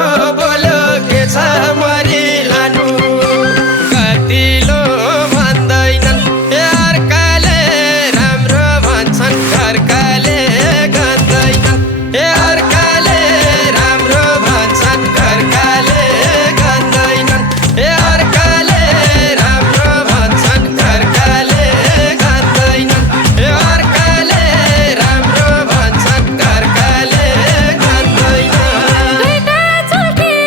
मिठो बोल्यो के छ मरिलानु कतिलो भन्दैनन् अर्काले राम्रो भन्छन् घरकाले गन्दैनन् अर्काले राम्रो भन्छन् घरकाले गन्दैनन् अर्काले राम्रो भन्छन् घरकाले गन्दैनन् अर्काले राम्रो भन्छन् घरकाले गन्दैनन् दुईटा चुल्ठी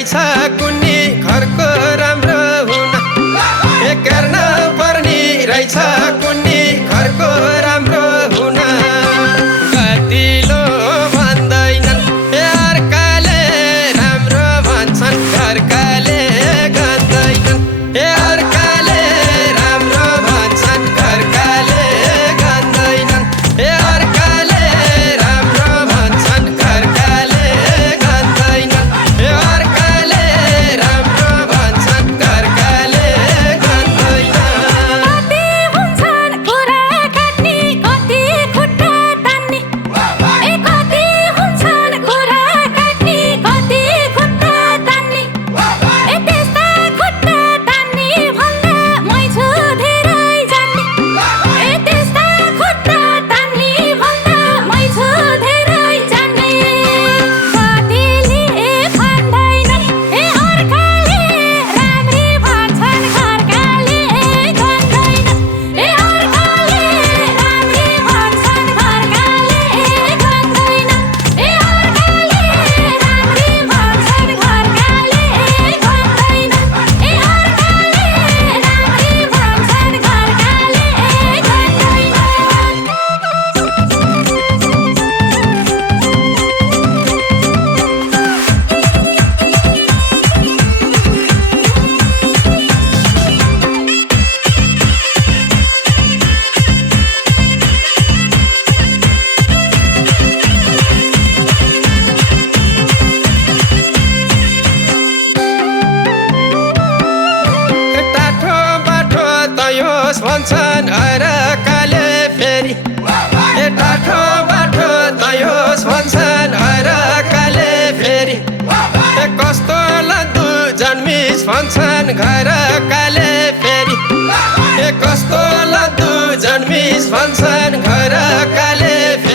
रहेछ कुन्नी घरको राम्रो हुन गर्न पर्ने रहेछ कुन्नी घरको राम्रो हुन कतिलो भन्दैनन् अर्काले राम्रो भन्छन् घरकाले गन्दैनन् अर्काले राम्रो भन्छन् घरकाले गन्दैनन् अर्काले राम्रो भन्छन् घरकाले गन्दैनन् अर्काले राम्रो भन्छन् घरकाले गन्दैनन् कति हुन्छन् कुरा काट्ने कति खुट्टा तान्ने कति हुन्छन् कुरा काट्ने कति खुट्टा तान्ने त्यस्ता खुट्टा तान्ने भन्दा मै छु धेरै जान्ने त्यस्ता खुट्टा तान्ने भन्दा मै छु धेरै जान्ने कतिले भन्दैनन् अर्काले राम्री भन्छन् घरकाले गन्दैनन् अर्काले राम्री भन्छन् घरकाले गन्दैनन् अर्काले राम्री भन्छन् घरकाले गन्दैनन् अर्काले राम्री भन्छन् घरकाले टाठो बाठो तयोस् भन्छन् अर्काले फेरि टाठो बाठो तयोस् भन्छन् अर्काले फेरि कस्तो लद्दु जन्मिस् भन्छन् घरकाले फेरि कस्तो लद्दु जन्मिस् भन्छन् घरकाले फेरि